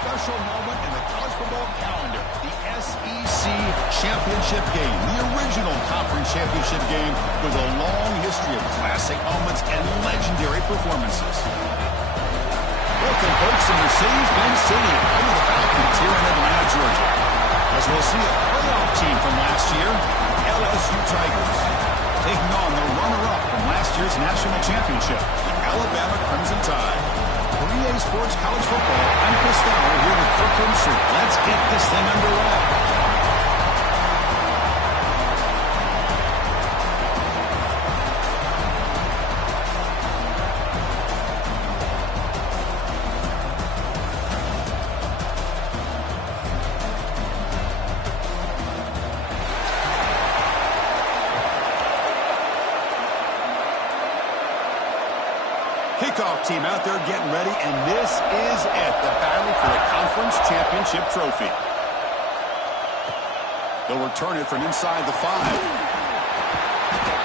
special moment in the college football calendar. The SEC championship game, the original conference championship game with a long history of classic moments and legendary performances. Welcome, folks, to Mercedes-Benz Stadium, home of the Falcons here in Atlanta, Georgia. As we'll see a playoff team from last year, LSU Tigers, taking on the runner-up from last year's national championship, the Alabama Crimson Tide. For EA Sports College Football, I'm Chris Fowler here with Kirk Herbstreit. Let's get this thing underway. Kickoff team out there getting ready, and this is it, the battle for the conference championship trophy. They'll return it from inside the 5.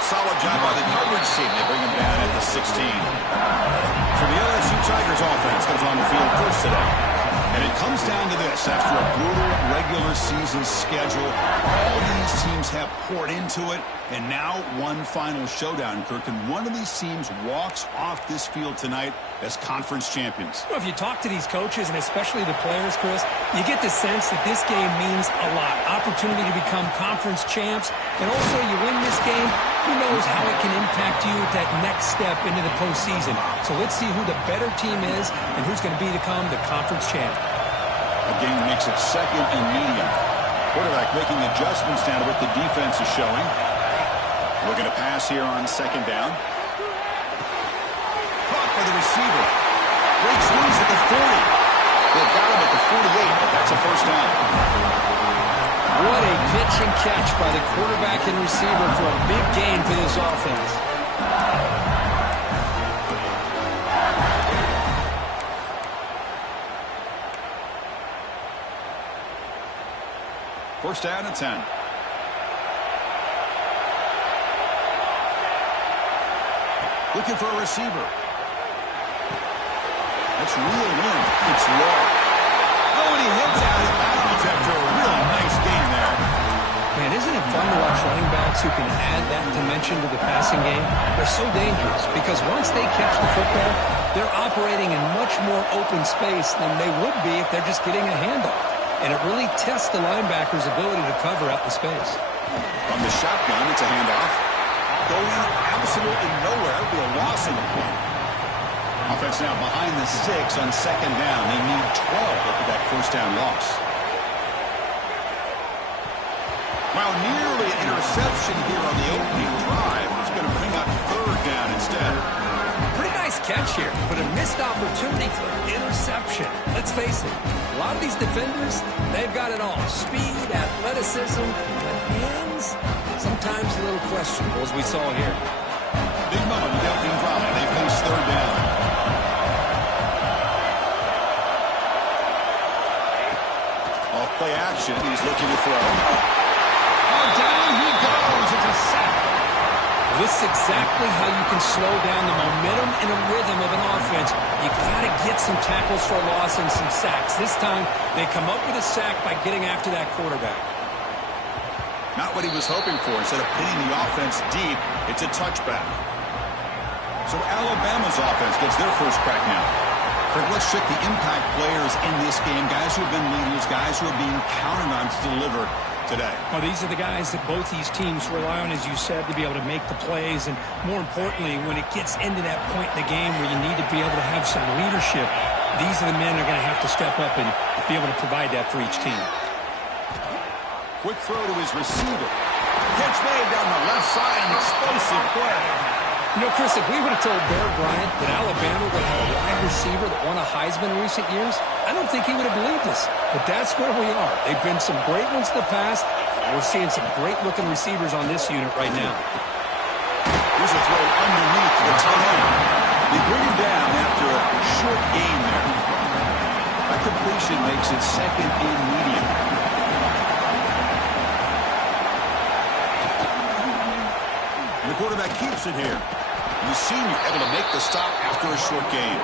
Solid job by the coverage team. They bring him down at the 16. So the LSU Tigers offense comes on the field first today. And it comes down to this. After a brutal regular season schedule, all these teams have poured into it, and now one final showdown, Kirk. And one of these teams walks off this field tonight as conference champions. Well, if you talk to these coaches, and especially the players, Chris, you get the sense that this game means a lot. Opportunity to become conference champs, and also you win this game, who knows how it can impact you at that next step into the postseason. So let's see who the better team is and who's going to become the conference champ. A game makes it second and medium. Quarterback making adjustments down to what the defense is showing. Looking to pass here on second down. Caught by the receiver. Great squeeze at the 40. They've got him at the 48, but that's a first down. What a pitch and catch by the quarterback and receiver for a big gain for this offense. First down and 10. Looking for a receiver. That's real wind. It's low. Oh, and he hits out of bounds after a real nice game there. Man, isn't it fun to watch running backs who can add that dimension to the passing game? They're so dangerous because once they catch the football, they're operating in much more open space than they would be if they're just getting a handoff. And it really tests the linebacker's ability to cover out the space. From the shotgun, it's a handoff. Going absolutely nowhere. It'll be a loss in the play. Offense now behind the 6 on second down. They need 12 after that first down loss. While nearly an interception here on the opening drive, it's going to bring up third down instead. Pretty nice catch here, but a missed opportunity for an interception. Let's face it, a lot of these defenders, they've got it all. Speed, athleticism, but hands, sometimes a little questionable, as we saw here. Big moment in the opening drive. They face third down. Off play action, he's looking to throw. Oh, down he goes. It's a sack. This is exactly how you can slow down the momentum and a rhythm of an offense. You got to get some tackles for loss and some sacks. This time, they come up with a sack by getting after that quarterback. Not what he was hoping for. Instead of pinning the offense deep, it's a touchback. So Alabama's offense gets their first crack now. Kirk, let's check the impact players in this game. Guys who have been leaders, guys who are being counted on to deliver today. Well, these are the guys that both these teams rely on, as you said, to be able to make the plays. And more importantly, when it gets into that point in the game where you need to be able to have some leadership, these are the men that are going to have to step up and be able to provide that for each team. Quick throw to his receiver. Catch made down the left side, an explosive play. You know, Chris, if we would have told Bear Bryant that Alabama would have a wide receiver that won a Heisman in recent years, I don't think he would have believed us. But that's where we are. They've been some great ones in the past. We're seeing some great-looking receivers on this unit right now. Here's a throw underneath to the tight end. They bring him down after a short gain there. That completion makes it second and medium. And the quarterback keeps it here. The senior able to make the stop after a short gain.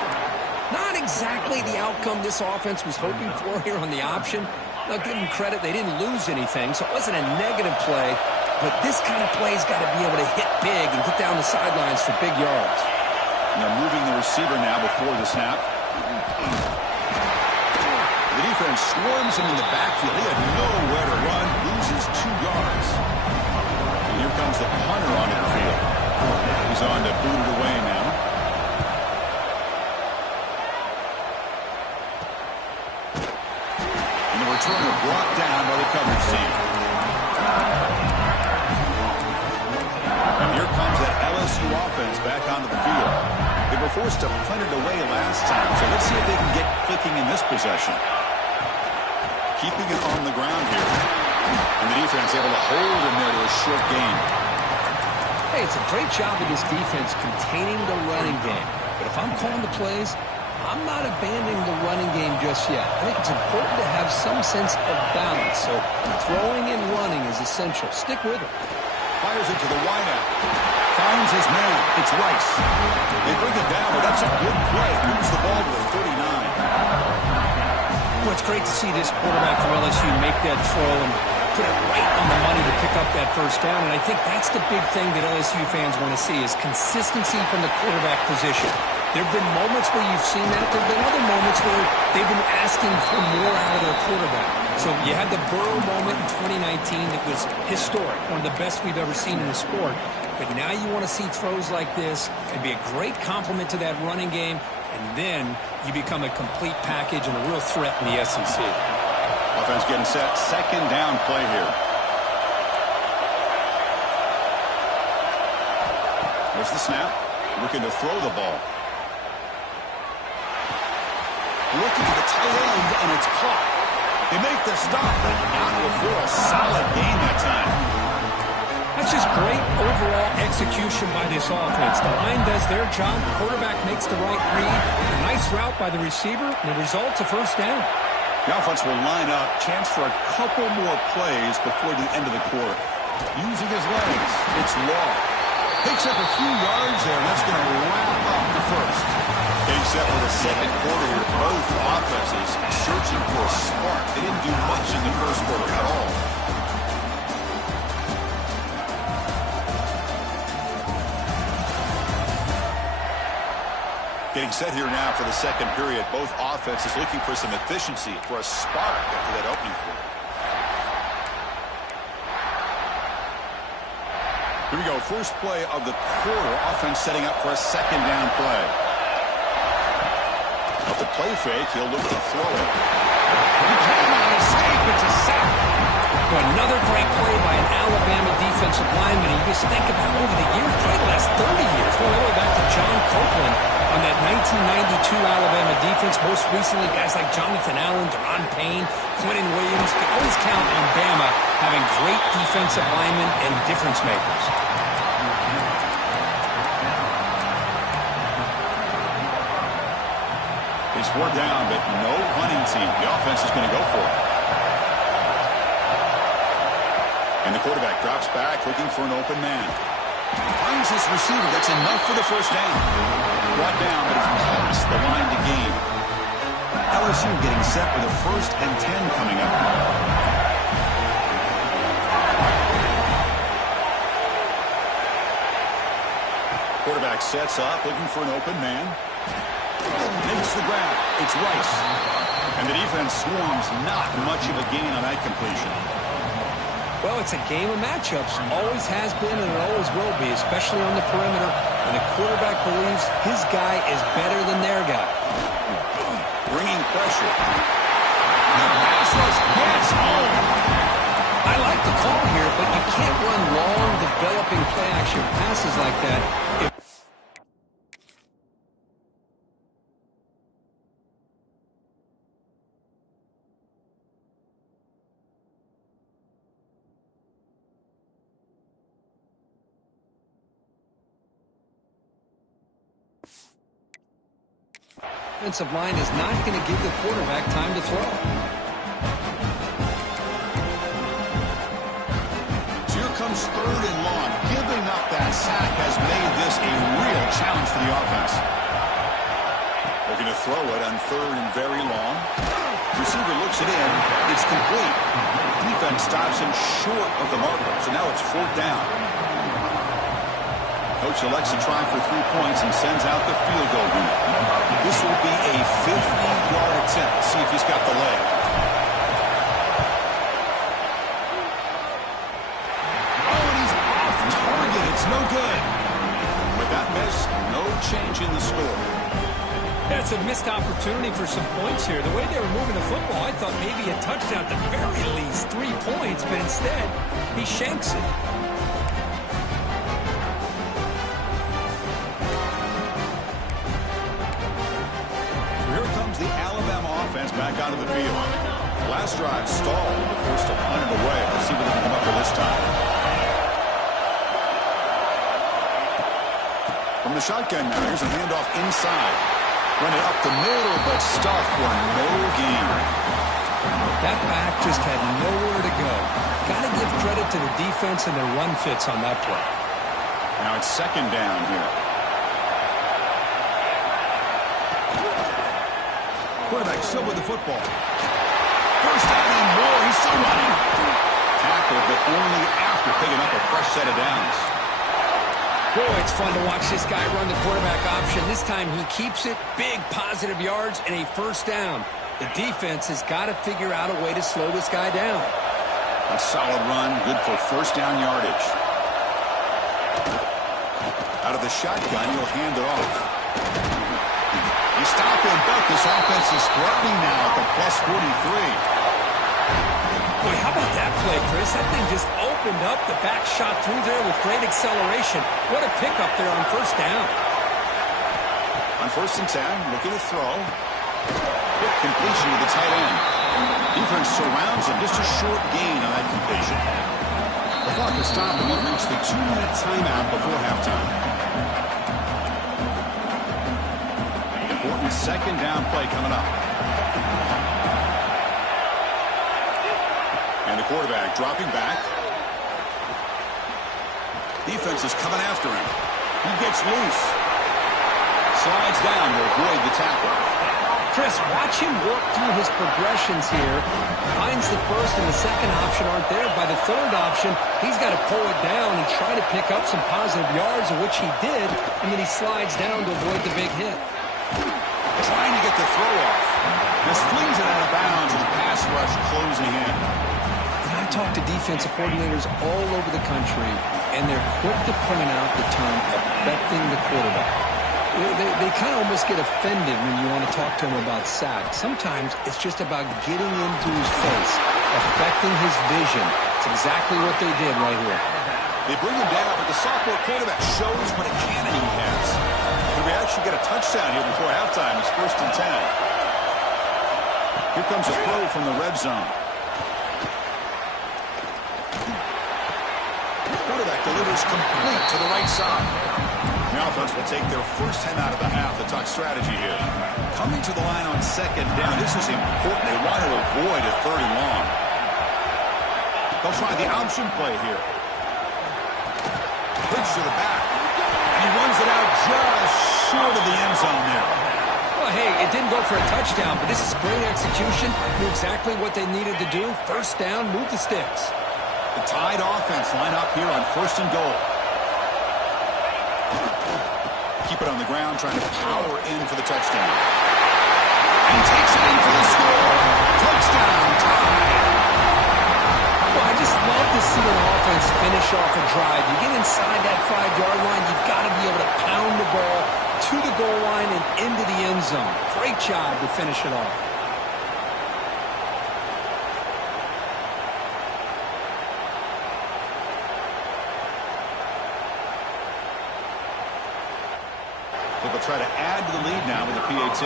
Not exactly the outcome this offense was hoping for here on the option. I'll give them credit, they didn't lose anything, so it wasn't a negative play. But this kind of play's got to be able to hit big and get down the sidelines for big yards. They're moving the receiver now before the snap. The defense swarms him in the backfield. He had nowhere to run, loses 2 yards. And here comes the punter onto the field. He's on to boot it away now. And the returner brought down by the coverage team. And here comes that LSU offense back onto the field. They were forced to punt it away last time, so let's see if they can get clicking in this possession. Keeping it on the ground here. And the defense able to hold him there to a short gain. Hey, it's a great job of this defense containing the running game. But if I'm calling the plays, I'm not abandoning the running game just yet. I think it's important to have some sense of balance. So throwing and running is essential. Stick with it. Fires it to the wideout. Finds his man. It's Rice. They bring it down, but that's a good play. Moves the ball to the 39. Well, it's great to see this quarterback from LSU make that throw and put it right on the money to pick up that first down. And I think that's the big thing that LSU fans want to see is consistency from the quarterback position. There have been moments where you've seen that. There have been other moments where they've been asking for more out of their quarterback. So you had the Burrow moment in 2019 that was historic, one of the best we've ever seen in the sport. But now you want to see throws like this. It'd be a great compliment to that running game. And then you become a complete package and a real threat in the SEC. Offense getting set. Second down play here. There's the snap. Looking to throw the ball. Looking to the tight end, and it's caught. They make the stop, but not before a solid gain that time. That's just great overall execution by this offense. The line does their job. The quarterback makes the right read. A nice route by the receiver, and the result's a first down. The offense will line up. Chance for a couple more plays before the end of the quarter. Using his legs. It's Law. Picks up a few yards there, and that's going to wrap up the first. Getting set for the second quarter here. Both offenses searching for a spark. They didn't do much in the first quarter at all. Getting set here now for the second period. Both offenses looking for some efficiency, for a spark after that opening quarter. Here we go. First play of the quarter. Offense setting up for a second down play. Off the play fake, he'll look to throw it. He cannot escape. It's a sack. Another great play by an Alabama defensive lineman. You just think about over the years, probably the last 30 years, going all the way back to John Copeland on that 1992 Alabama defense. Most recently, guys like Jonathan Allen, Deron Payne, Quentin Williams. You can always count on Bama having great defensive linemen and difference makers. He's 4 down, but no hunting team. The offense is going to go for it. And the quarterback drops back, looking for an open man. Finds his receiver. That's enough for the first down. Brought down, but he's past the line to gain. LSU getting set with a 1st and 10 coming up. Quarterback sets up, looking for an open man. Makes the grab. It's Rice. And the defense swarms. Not much of a gain on that completion. Well, it's a game of matchups. Always has been and it always will be, especially on the perimeter. And the quarterback believes his guy is better than their guy. Bringing pressure. The pass rush gets home. I like the call here, but you can't run long, developing play-action passes like that. Offensive line is not going to give the quarterback time to throw. So here comes 3rd and long. Giving up that sack has made this a real challenge for the offense. Looking to throw it on third and very long. Receiver looks it in. It's complete. Defense stops him short of the marker. So now it's fourth down. Coach elects to try for 3 points and sends out the field goal unit. This will be a 50-yard attempt. See if he's got the leg. Oh, and he's off target. It's no good. With that miss, no change in the score. That's a missed opportunity for some points here. The way they were moving the football, I thought maybe a touchdown, at the very least 3 points, but instead, he shanks it. The Alabama offense back out of the field. Last drive stalled. Forced to punt it away. Let's see what they can come up with this time. From the shotgun now, here's a handoff inside. Run it up the middle, but stuffed for no gain. That back just had nowhere to go. Got to give credit to the defense and their run fits on that play. Now it's second down here. Quarterback still with the football. First down and more. He's still running. Tackle, but only after picking up a fresh set of downs. Boy, it's fun to watch this guy run the quarterback option. This time he keeps it. Big positive yards and a first down. The defense has got to figure out a way to slow this guy down. A solid run. Good for first down yardage. Out of the shotgun, he'll hand it off. You stop him, but this offense is threatening now at the plus 43. Boy, how about that play, Chris? That thing just opened up. The back shot through there with great acceleration. What a pickup there on first down. On first and 10, looking to throw. Quick completion to the tight end. Defense surrounds him. Just a short gain on that completion. The clock is stopped and we'll reach the 2-minute timeout before halftime. Important second down play coming up. And the quarterback dropping back. Defense is coming after him. He gets loose. Slides down to avoid the tackle. Chris, watch him work through his progressions here. Finds the first and the second option aren't there. By the third option, he's got to pull it down and try to pick up some positive yards, which he did, and then he slides down to avoid the big hit. Trying to get the throw off. Just flings it out of bounds and the pass rush closing in. And I talk to defensive coordinators all over the country, and they're quick to point out the term affecting the quarterback. They kind of almost get offended when you want to talk to them about sacks. Sometimes it's just about getting into his face, affecting his vision. It's exactly what they did right here. They bring him down, but the sophomore quarterback shows what a cannon he has. Could we actually get a touchdown here before halftime? It's first and 10. Here comes a throw from the red zone. The quarterback delivers complete to the right side. The offense will take their first time out of the half to talk strategy here. Coming to the line on second down. This is important. They want to avoid a third and long. They'll try the option play here. Bridge to the back. And he runs it out just short of the end zone there. Well, hey, it didn't go for a touchdown, but this is great execution. Knew exactly what they needed to do. First down, move the sticks. The Tide offense line up here on first and goal. Keep it on the ground, trying to power in for the touchdown. And takes it in for the score. Touchdown, Tide. Well, I just love to see an offense finish off a drive. You get inside that 5-yard line, you've got to be able to pound the ball to the goal line and into the end zone. Great job to finish it off. So they'll try to add to the lead now with a PAT.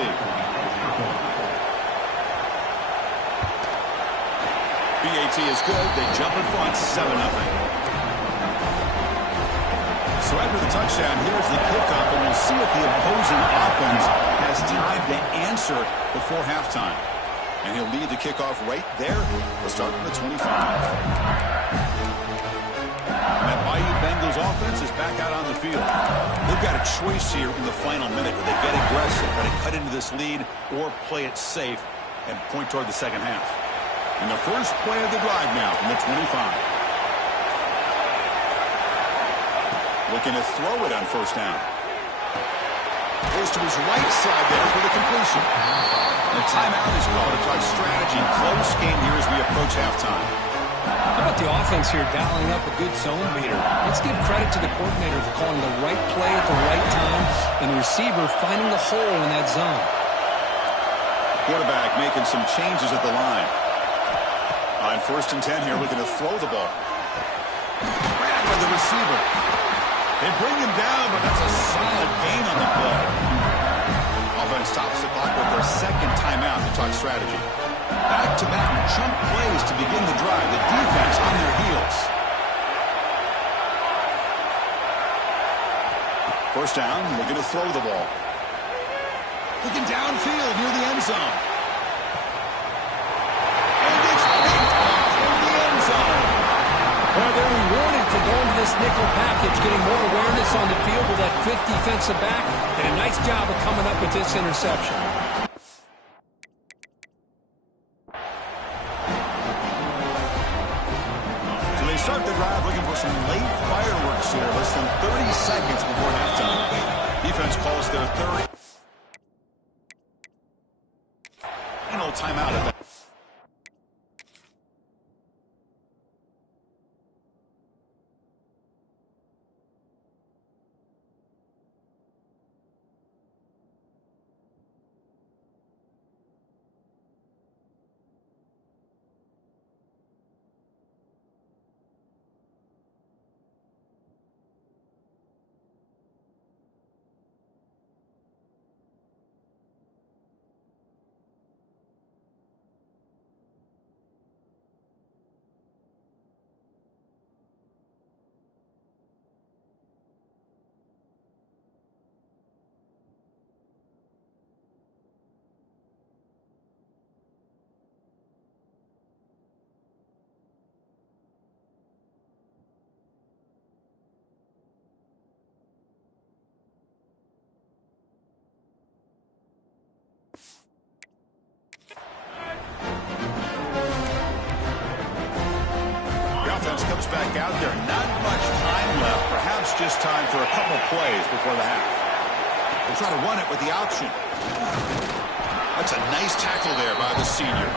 PAT is good. They jump in front, 7-0. So after the touchdown, here's the kickoff, and we'll see if the opposing offense has time to answer before halftime. And he'll lead the kickoff right there. We'll start from the 25. That Bayou Bengals His offense is back out on the field. They've got a choice here in the final minute. Do they get aggressive, try to cut into this lead, or play it safe and point toward the second half? And the first play of the drive now from the 25. Looking to throw it on first down. Goes to his right side there for the completion. And a timeout is called to talk strategy. Close game here as we approach halftime. How about the offense here dialing up a good zone reader? Let's give credit to the coordinator for calling the right play at the right time and the receiver finding the hole in that zone. Quarterback making some changes at the line. On 1st and 10 here, looking to throw the ball. Grabbed by the receiver. They bring him down, but that's a solid gain on the play. Offense stops the clock with their second timeout to talk strategy. Back-to-back jump plays to begin the drive. The defense on their heels. First down, looking to throw the ball. Looking downfield near the end zone. And it's picked off in the end zone. Well, they're rewarded for going to this nickel package, getting more awareness on the field with that 5th defensive back, and a nice job of coming up with this interception. So they start the drive looking for some late fireworks here, less than 30 seconds before halftime. Defense calls their third. Final timeout at that. Comes back out there. Not much time left. Perhaps just time for a couple plays before the half. They'll try to run it with the option. That's a nice tackle there by the senior.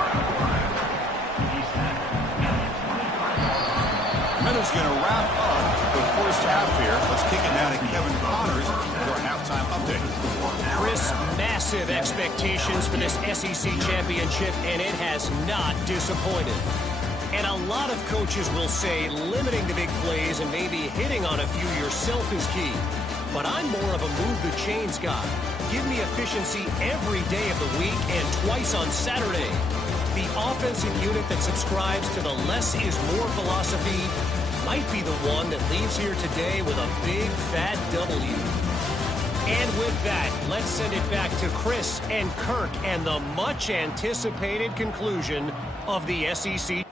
Meadow's going to wrap up the first half here. Let's kick it down to Kevin Connors for our halftime update. Chris, massive expectations for this SEC championship, and it has not disappointed. And a lot of coaches will say limiting the big plays and maybe hitting on a few yourself is key. But I'm more of a move the chains guy. Give me efficiency every day of the week and twice on Saturday. The offensive unit that subscribes to the less is more philosophy might be the one that leaves here today with a big fat W. And with that, let's send it back to Chris and Kirk and the much anticipated conclusion of the SEC.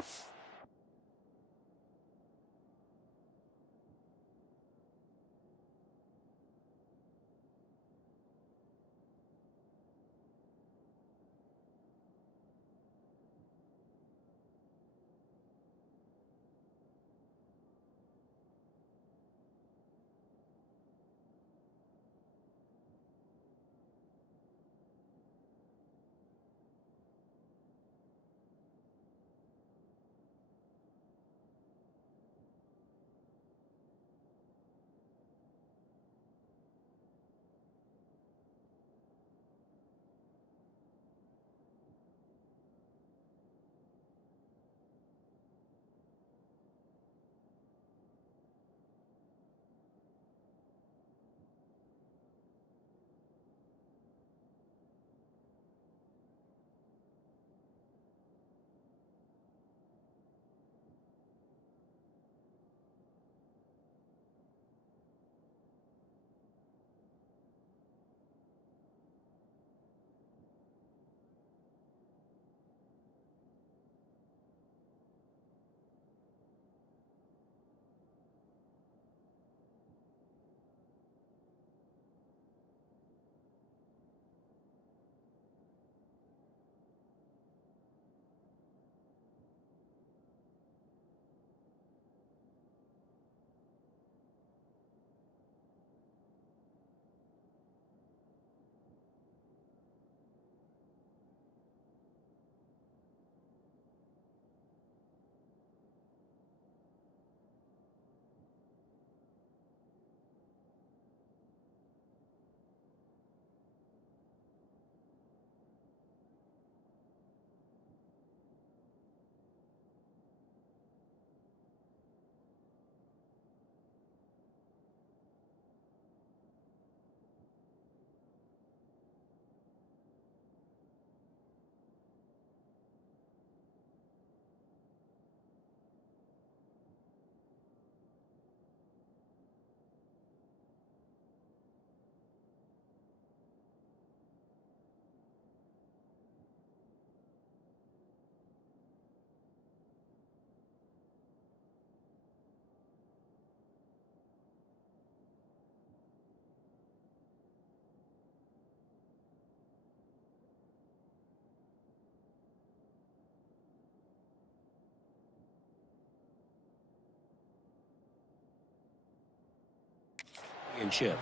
championship.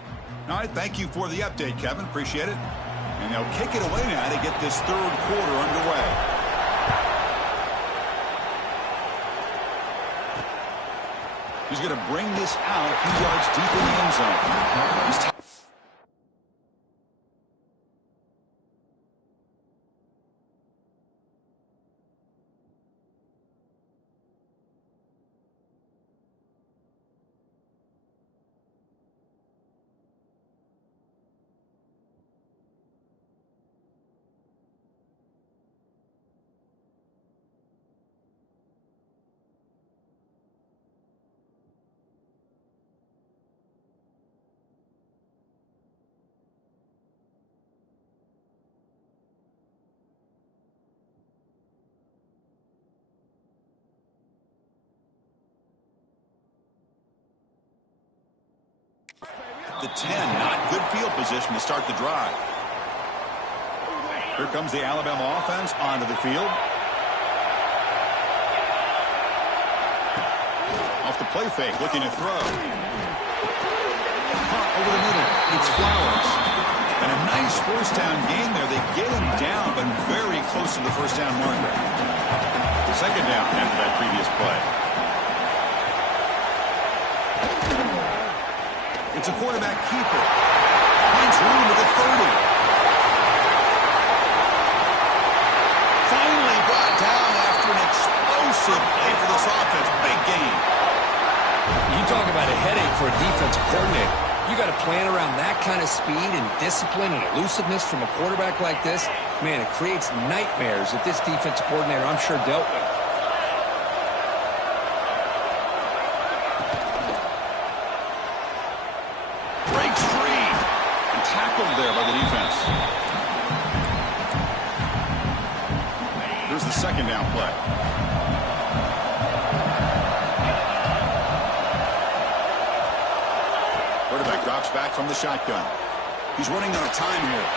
All right, thank you for the update, Kevin. Appreciate it. And they'll kick it away now to get this third quarter underway. He's going to bring this out a few yards deep in the end zone. The 10, not good field position to start the drive. Here comes the Alabama offense onto the field. Off the play fake, looking to throw. Caught over the middle. It's Flowers. And a nice first down gain there. They get him down, but very close to the first down marker. Second down after that previous play. It's a quarterback keeper. Finds room at the 30. Finally brought down after an explosive play for this offense. Big game. You talk about a headache for a defensive coordinator. You got to plan around that kind of speed and discipline and elusiveness from a quarterback like this. Man, it creates nightmares that this defensive coordinator, I'm sure, dealt with. There by the defense. Here's the second down play. Quarterback drops back from the shotgun. He's running out of time here.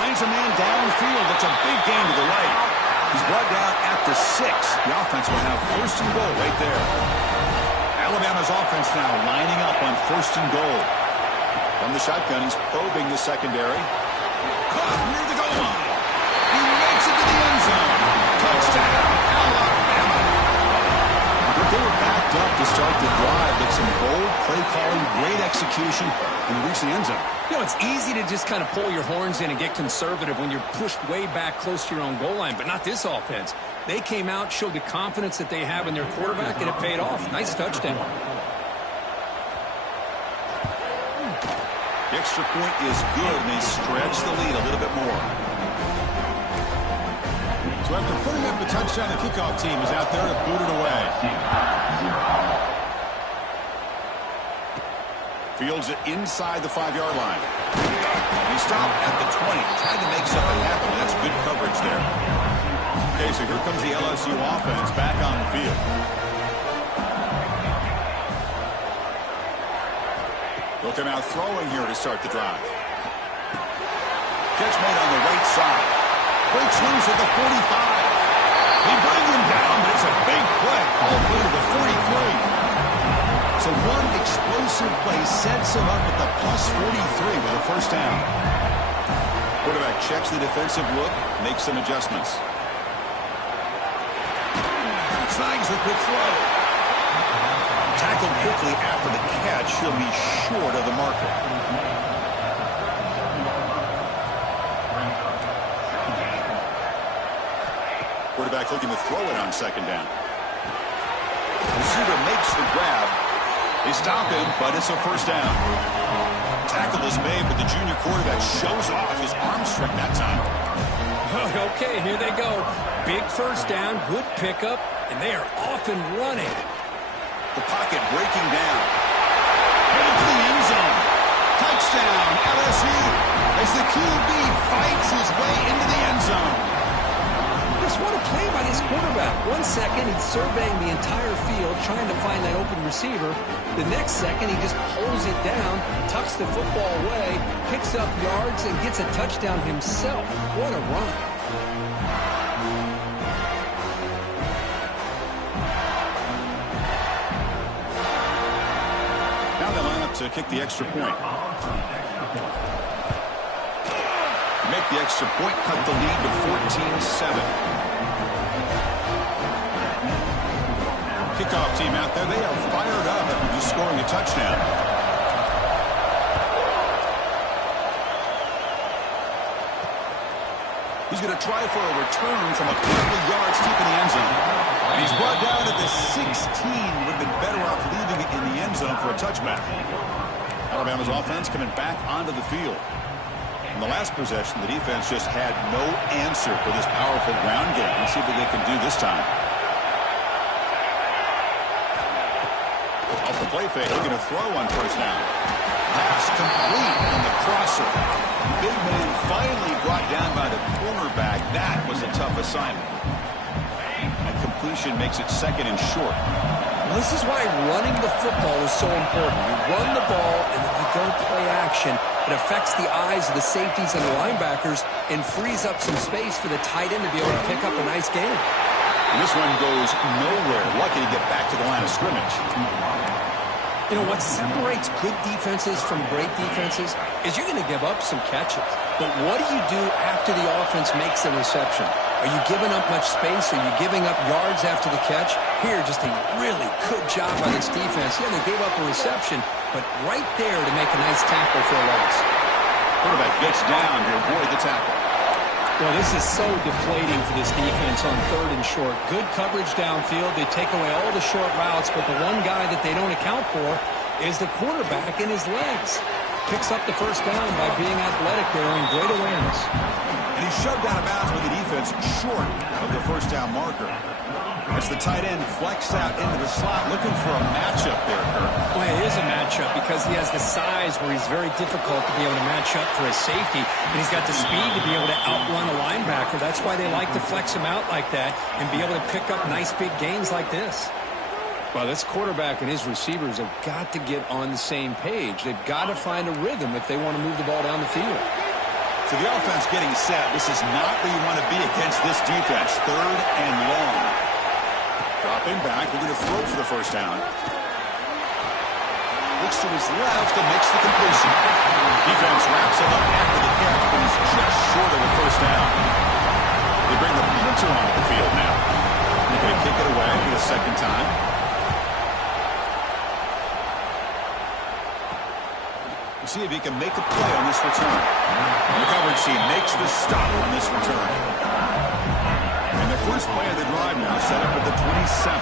Finds a man downfield. It's a big gain to the right. He's brought down at the 6. The offense will have first and goal right there. Alabama's offense now lining up on first and goal. From the shotgun, he's probing the secondary. Caught near the goal line. He makes it to the end zone. Touchdown, Alabama. But they were backed up to start the drive, but some bold play calling, great execution, and reach the end zone. You know, it's easy to just kind of pull your horns in and get conservative when you're pushed way back close to your own goal line, but not this offense. They came out, showed the confidence that they have in their quarterback, and it paid off. Nice touchdown. The extra point is good, and they stretch the lead a little bit more. So after putting up the touchdown, the kickoff team is out there to boot it away. Fields it inside the 5-yard line. He stopped at the 20, trying to make something happen. That's good coverage there. Okay, so here comes the LSU offense back on the field. They'll come out throwing here to start the drive. Catch made on the right side. Breaks loose at the 45. He brings him down, but it's a big play. All the way to the 43. So one explosive play sets him up at the plus 43 with a first down. Quarterback checks the defensive look, makes some adjustments. Snags the quick throw. Tackled quickly after the catch. He'll be short of the marker. Quarterback looking to throw it on second down. Receiver makes the grab. They stop him, but it's a first down. Tackle is made, but the junior quarterback shows off his arm strength that time. Okay, here they go. Big first down, good pickup, and they are off and running. The pocket breaking down. Headed to the end zone. Touchdown, LSU, as the QB fights his way into the end zone. Just what a play by this quarterback. 1 second, he's surveying the entire field, trying to find that open receiver. The next second, he just pulls it down, tucks the football away, picks up yards, and gets a touchdown himself. What a run. to kick the extra point. Make the extra point, cut the lead to 14-7. Kickoff team out there, they are fired up after just scoring a touchdown. He's going to try for a return from a couple of yards deep in the end zone. And he's brought down at the 16. Would have been better off leaving it in the end zone for a touchback. Alabama's offense coming back onto the field. In the last possession, the defense just had no answer for this powerful ground game. Let's see what they can do this time. Off the play fake, looking to throw on first down. Pass complete on the crosser. Big man finally brought down by the cornerback. That was a tough assignment. And completion makes it second and short. Well, this is why running the football is so important. You run the ball, and if you don't play action, it affects the eyes of the safeties and the linebackers and frees up some space for the tight end to be able to pick up a nice gain. And this one goes nowhere. Lucky to get back to the line of scrimmage. You know, what separates good defenses from great defenses is you're going to give up some catches. But what do you do after the offense makes a reception? Are you giving up much space? Are you giving up yards after the catch? Here, just a really good job by this defense. Yeah, they gave up a reception, but right there to make a nice tackle for a loss. Quarterback gets down to avoid the tackle. Well, this is so deflating for this defense on third and short. Good coverage downfield. They take away all the short routes, but the one guy that they don't account for is the quarterback and his legs. Picks up the first down by being athletic there and great awareness. And he's shoved out of bounds with the defense short of the first down marker. As the tight end flexed out into the slot, looking for a matchup there, Kurt. Well, it is a matchup because he has the size where he's very difficult to be able to match up for his safety, and he's got the speed to be able to outrun a linebacker. That's why they like to flex him out like that and be able to pick up nice big gains like this. Well, this quarterback and his receivers have got to get on the same page. They've got to find a rhythm if they want to move the ball down the field. So the offense getting set. This is not where you want to be against this defense. Third and long. Dropping back, looking to throw for the first down. Looks to his left and makes the completion. Defense wraps him up after the catch, but he's just short of the first down. They bring the punter onto the field now. They're going to kick it away for the second time. We'll see if he can make a play on this return. The coverage team makes the stop on this return. And the first play of the drive now set up at the 27.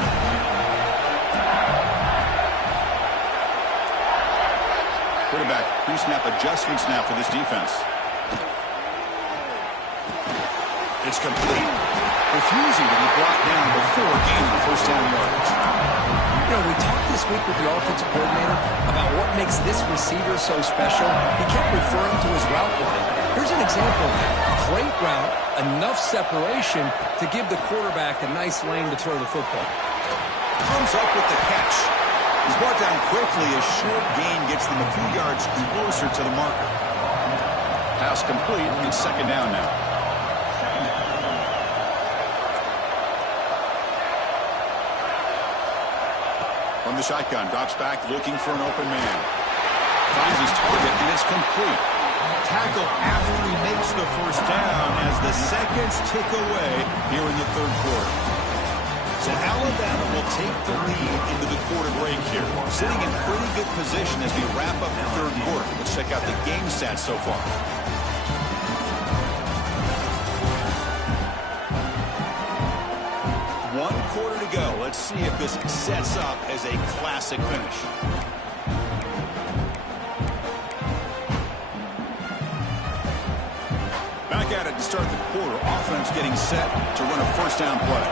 Quarterback pre-snap adjustments now for this defense. It's complete. Refusing to be brought down before gaining first down yardage. You know, we talked this week with the offensive coordinator about what makes this receiver so special. He kept referring to his route running. Here's an example of that. Great route, enough separation to give the quarterback a nice lane to throw the football. Comes up with the catch. He's brought down quickly. A short gain gets them a few yards closer to the marker. Pass complete and second down now. From the shotgun, drops back, looking for an open man. Finds his target, and it's complete. Tackle after he makes the first down as the seconds tick away here in the third quarter. So Alabama will take the lead into the quarter break here. Sitting in pretty good position as we wrap up the third quarter. Let's check out the game stats so far. One quarter to go. Let's see if this sets up as a classic finish. Back at it to start the quarter. Offense getting set to run a first down play.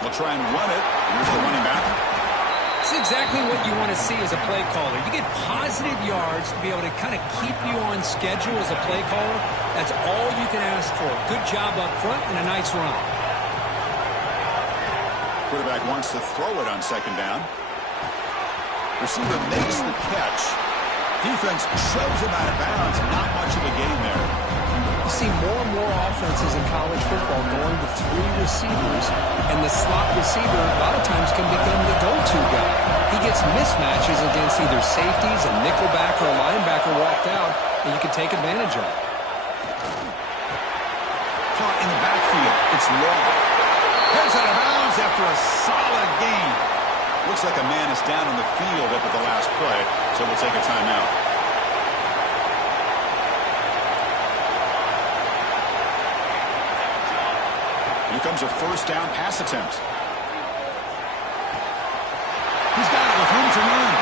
We'll try and run it. Here's the running back. It's exactly what you want to see as a play caller. You get positive yards to be able to kind of keep you on schedule as a play caller. That's all you can ask for. Good job up front and a nice run. Quarterback wants to throw it on second down. Receiver makes the catch. Defense shoves him out of bounds. Not much of a gain there. You see more and more offenses in college football going with 3 receivers, and the slot receiver a lot of times can become the go-to guy. He gets mismatches against either safeties, a nickelback, or a linebacker walked out, and you can take advantage of it. Caught in the backfield. It's long. Heads out of bounds after a solid gain. Looks like a man is down on the field after the last play, so we'll take a timeout. Here comes a first down pass attempt. He's got it with room to run.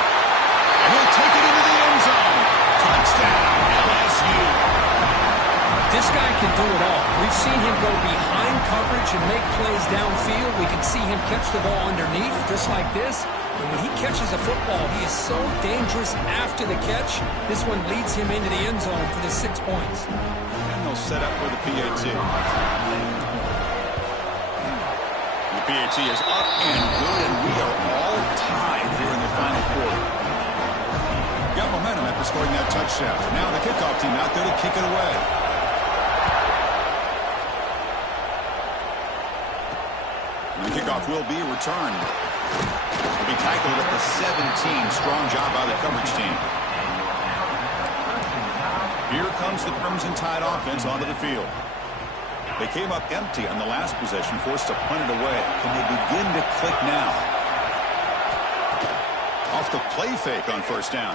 And he'll take it into the end zone. Touchdown, LSU. This guy can do it all. We've seen him go behind coverage and make plays downfield. We can see him catch the ball underneath, just like this. And when he catches a football, he is so dangerous after the catch. This one leads him into the end zone for the 6 points. And they'll set up for the PAT. The PAT is up and good, and we are all tied here in the final quarter. Got momentum after scoring that touchdown. Now the kickoff team out there to kick it away. And the kickoff will be returned. Will be tackled at the 17. Strong job by the coverage team. Here comes the Crimson Tide offense onto the field. They came up empty on the last possession, forced to punt it away. Can they begin to click now? Off the play fake on first down.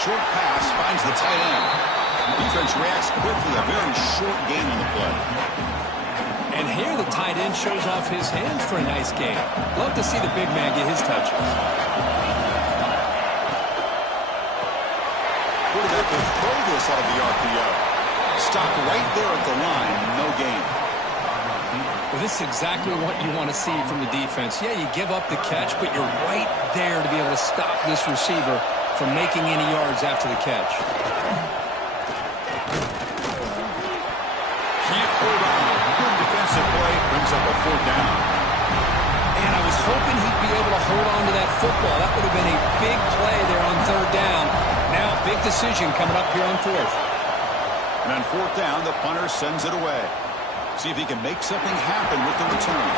Short pass finds the tight end. Defense reacts quickly. A very short gain on the play. And here the tight end shows off his hands for a nice gain. Love to see the big man get his touches. Quarterback will throw this out of the RPO. Stop right there at the line. No gain. Well, this is exactly what you want to see from the defense. Yeah, you give up the catch, but you're right there to be able to stop this receiver from making any yards after the catch. Can't hold on. Good defensive play. Brings up a 4th down. And I was hoping he'd be able to hold on to that football. That would have been a big play there on 3rd down. Now, big decision coming up here on 4th. And on 4th down, the punter sends it away. See if he can make something happen with the return.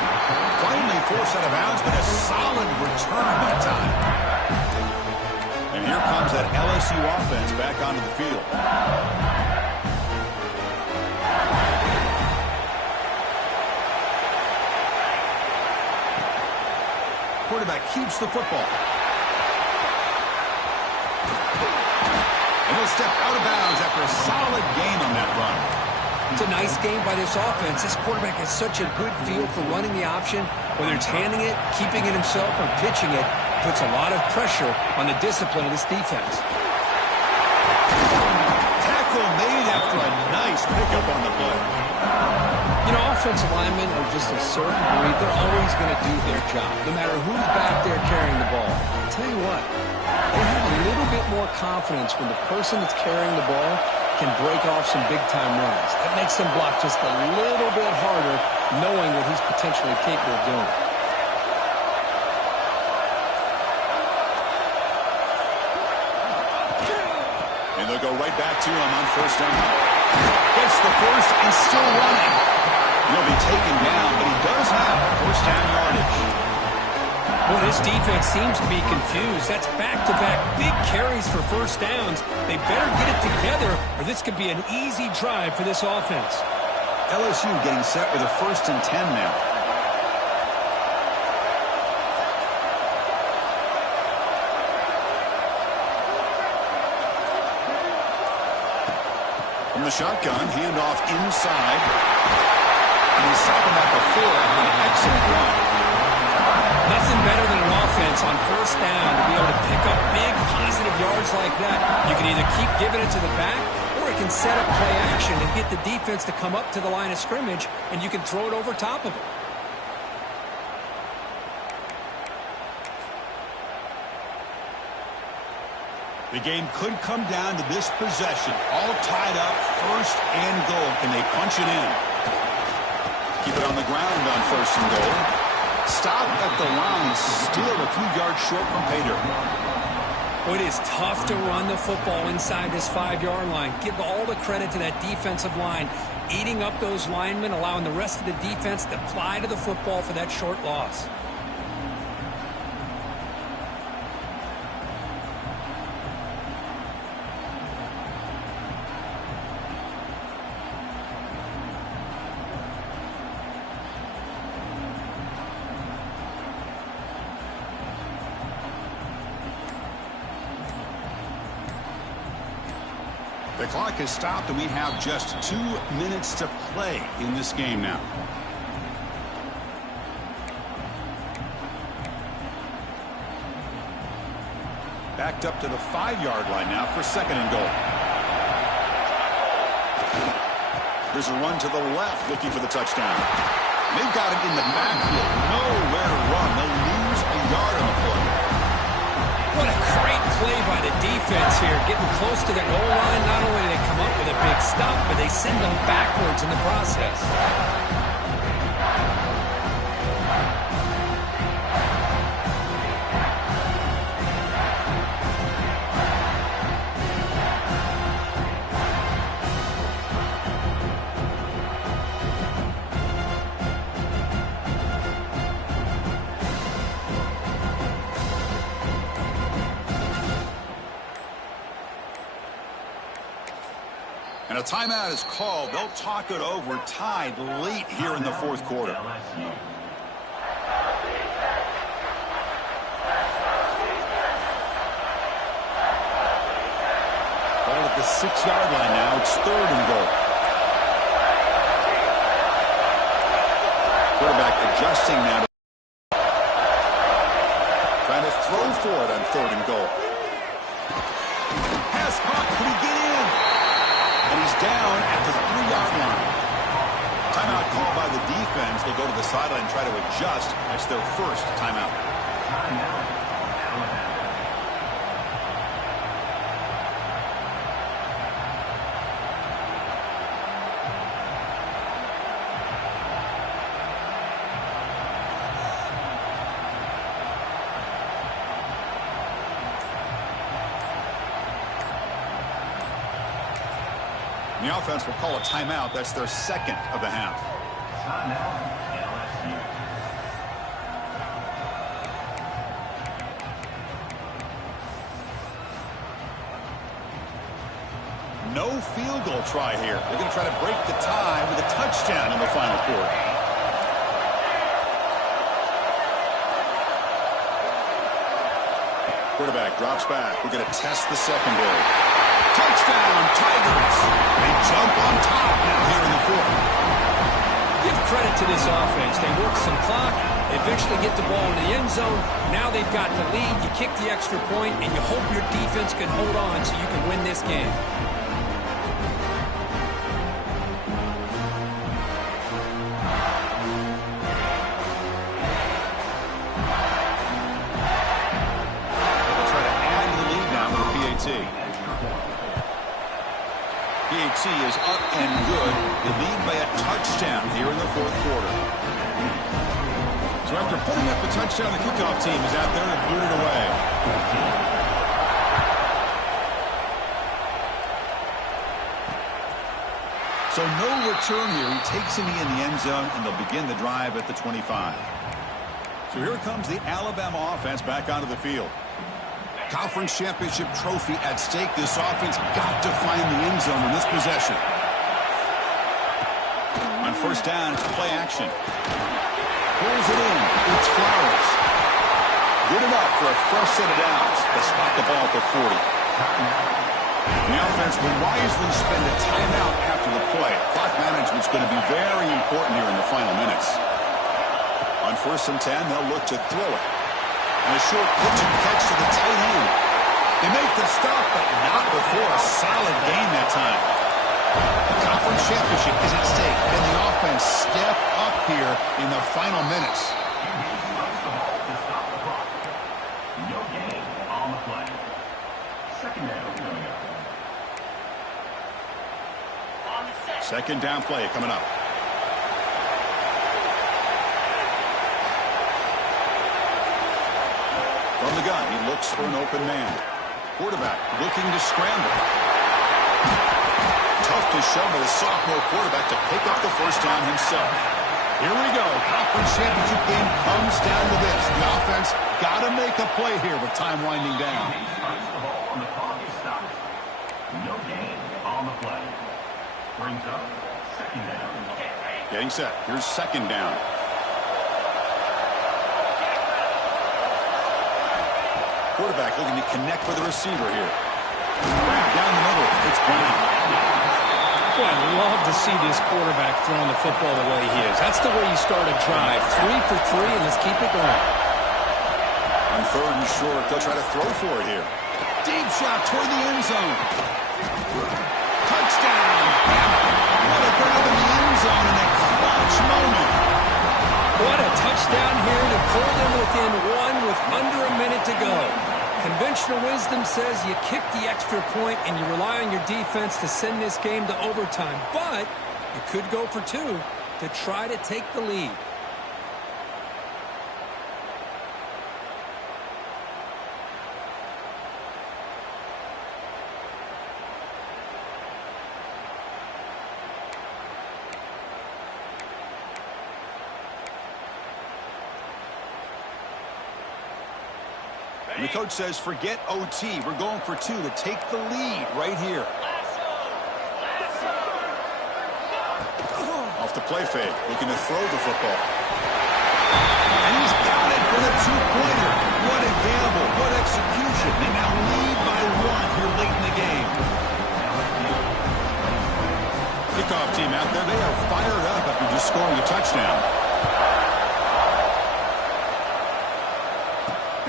Finally forced out of bounds, but a solid return that time. And here comes that LSU offense back onto the field. Quarterback keeps the football. And he'll step out of bounds after a solid gain on that run. It's a nice game by this offense. This quarterback has such a good feel for running the option. Whether it's handing it, keeping it himself, or pitching it, puts a lot of pressure on the discipline of this defense. Tackle made after a nice pickup on the play. You know, offensive linemen are just a certain breed. They're always going to do their job, no matter who's back there carrying the ball. I'll tell you what, they have a little bit more confidence when the person that's carrying the ball can break off some big-time runs. That makes them block just a little bit harder, knowing what he's potentially capable of doing. And they'll go right back to him on 1st down. Gets the first and still running. He'll be taken down, but he does have 1st down yardage. Well, this defense seems to be confused. That's back-to-back big carries for 1st downs. They better get it together, or this could be an easy drive for this offense. LSU getting set with a 1st and 10 now. From the shotgun, handoff inside. And he's stopping at the 4 after an excellent run. Nothing better than an offense on 1st down to be able to pick up big positive yards like that. You can either keep giving it to the back, or it can set up play action and get the defense to come up to the line of scrimmage, and you can throw it over top of it. The game could come down to this possession. All tied up, 1st and goal. Can they punch it in? Keep it on the ground on 1st and goal. Stop at the line, still a few yards short from pay dirt. Well, it is tough to run the football inside this 5-yard line. Give all the credit to that defensive line, eating up those linemen, allowing the rest of the defense to fly to the football for that short loss. The clock has stopped, and we have just 2 minutes to play in this game now. Backed up to the 5-yard line now for 2nd and goal. There's a run to the left looking for the touchdown. They've got it in the backfield. Nowhere to run. They'll lose a yard on the play. What a great play by the defense here. Getting close to the goal line, not only do they come up with a big stop, but they send them backwards in the process. And a timeout is called. They'll talk it over, tied late here in the 4th quarter. Ball at the 6-yard line now. It's 3rd and goal. Quarterback adjusting now. Trying to throw for it on 3rd and goal. Pass caught. Can he get in? And he's down at the 3-yard line. Timeout called by the defense. They'll go to the sideline and try to adjust. That's their first timeout. The offense will call a timeout. That's their 2nd of the half. No field goal try here. They're going to try to break the tie with a touchdown in the final quarter. Quarterback drops back. We're going to test the secondary. Touchdown, Tigers. They jump on top now here in the 4th. Give credit to this offense. They work some clock. They eventually get the ball into the end zone. Now they've got the lead. You kick the extra point, and you hope your defense can hold on so you can win this game. They'll try to add to the lead now with the PAT. PAT is up and good. They lead by a touchdown here in the 4th quarter. So after putting up the touchdown, the kickoff team is out there and boot it away. So no return here. He takes it in the end zone, and they'll begin the drive at the 25. So here comes the Alabama offense back onto the field. Conference championship trophy at stake. This offense got to find the end zone in this possession. On 1st down, it's play action. Pulls it in. It's Flowers. Good enough for a fresh set of downs. They spot the ball at the 40. The offense will wisely spend a timeout after the play. Clock management's going to be very important here in the final minutes. On 1st and 10, they'll look to throw it. And a short pitch and catch to the tight end. They make the stop, but not before a solid gain that time. The conference championship is at stake. Can the offense step up here in the final minutes? No gain on the play. 2nd down coming up. 2nd down play coming up. From the gun, he looks for an open man. quarterback looking to scramble. Tough to show by the sophomore quarterback to pick up the first down himself. Here we go. Conference championship game comes down to this. The offense got to make a play here with time winding down. First of all, on the clock is stopped. No gain on the play. Brings up second down. Getting set. Here's second down. Quarterback looking to connect with the receiver here. Down the middle. It's Brown. Boy, I love to see this quarterback throwing the football the way he is. That's the way you start a drive. 3 for 3, and let's keep it going. On third and short, they'll try to throw for it here. Deep shot toward the end zone. Touchdown. What a grab in the end zone in a clutch moment. What a touchdown here to pull them within one with under a minute to go. Conventional wisdom says you kick the extra point and you rely on your defense to send this game to overtime. But you could go for 2 to try to take the lead. And the coach says, forget OT. We're going for 2 to take the lead right here. Off the play fake, looking to throw the football. And he's got it for the 2-pointer. What a gamble, what execution. They now lead by 1 here late in the game. Kickoff team out there, they are fired up after just scoring a touchdown.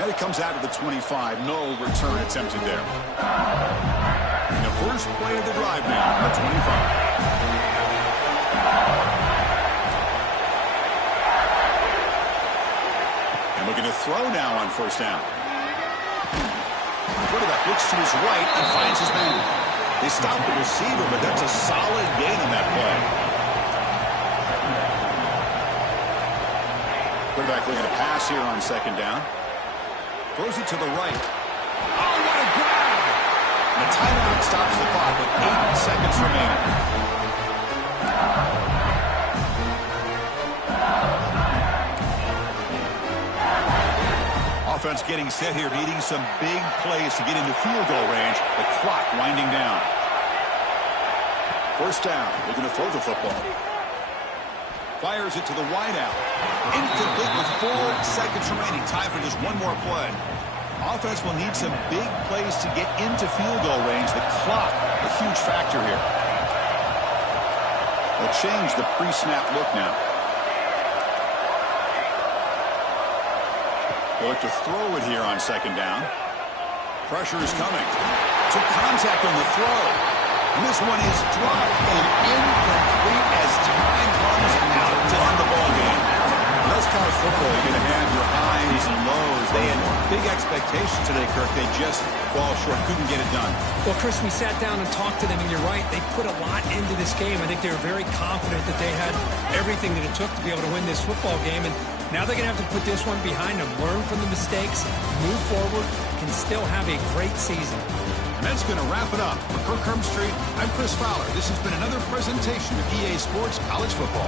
And it comes out of the 25. No return attempted there. And the first play of the drive now, the 25. And looking to throw now on first down. The quarterback looks to his right and finds his man. They stop the receiver, but that's a solid gain on that play. Quarterback looking to pass here on second down. Throws it to the right. Oh, what a grab! And the timeout stops the clock with 8 seconds remaining. Offense getting set here, needing some big plays to get into field goal range. The clock winding down. First down, looking to throw the football. Fires it to the wideout. Incomplete with 4 seconds remaining. Time for just one more play. Offense will need some big plays to get into field goal range. The clock, a huge factor here. They'll change the pre-snap look now. They'll look to throw it here on second down. Pressure is coming. Took contact on the throw. And this one is dropped and incomplete as time runs out to end the ball game. That's college football. You're going to have your highs and lows. They had big expectations today, Kirk. They just fall short. Couldn't get it done. Well, Chris, we sat down and talked to them, and you're right. They put a lot into this game. I think they were very confident that they had everything that it took to be able to win this football game. And now they're going to have to put this one behind them, learn from the mistakes, move forward, can still have a great season. And that's going to wrap it up. For Kirk Herbstreit, I'm Chris Fowler. This has been another presentation of EA Sports College Football.